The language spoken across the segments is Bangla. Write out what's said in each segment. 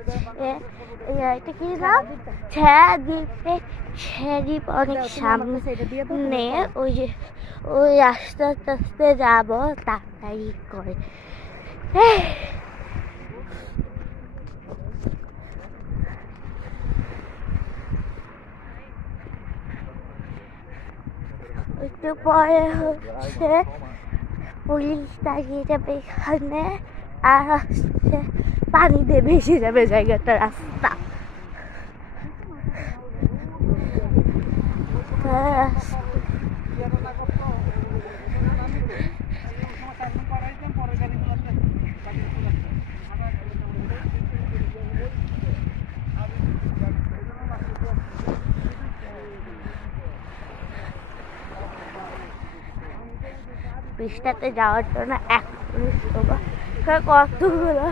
এটা কি নাম ছেড়া দ্বীপে শেরিপ অনেক সামনে ওই যে ওই আস্তে আস্তে আস্তে যাবো তাড়াতাড়ি করে একটু পরে হচ্ছে পুলিশ দাঁড়িয়ে যাবে এখানে আর হচ্ছে পানি দিয়ে ভেসে যাবে জায়গাটা রাস্তা বৃষ্টিতে যাওয়ার জন্য এক কতগুলো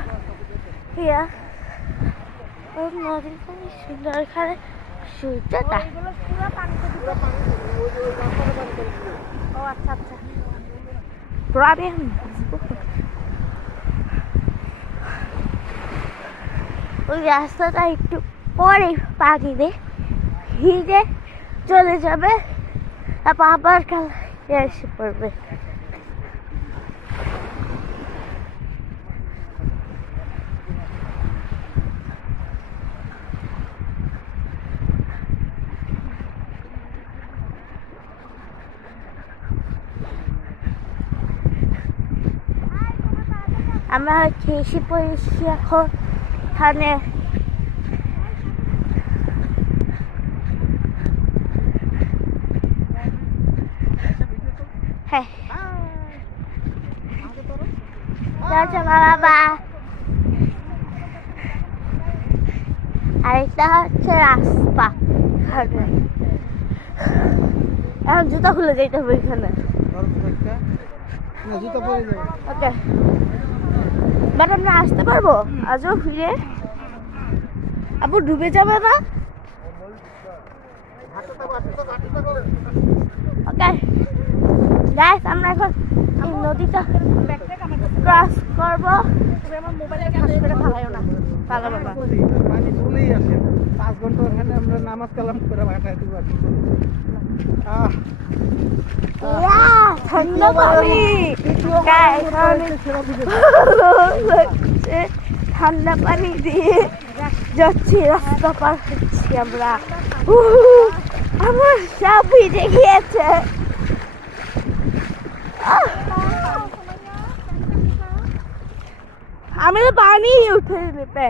নদীর পানি সুন্দর এখানে সূর্যটা ও আচ্ছা আচ্ছা ওই রাস্তাটা একটু পরে পানি দিয়ে ভিজে চলে যাবে তারপর আবার কালকে এসে পড়বে আমরা হচ্ছে এসে পড়েছি এখন এখানে হ্যাঁ বাবা আরেকটা হচ্ছে রাস্তা এখানে এখন জুতা খুলে যেতে হবে এখানে ওকে বাট আমরা আসতে পারবো আজও ফিরে আপু ডুবে যাবে না ওকে গাইস আমরা এখন এই নদীটা ক্রস করবো আমার মোবাইলের কাছে করে ফালাইও না ফালা বাবা পানি চলেই আসে 5 ঘন্টা ওখানে আমরা নামাজ কালাম করে বাসায় দিব ঠান্ডা পানি ঠান্ডা পানি দিয়ে যাচ্ছি রাস্তা পার হচ্ছি আমরা আমার সব ভিজে গিয়েছে আমি তো পানি উঠে নেবে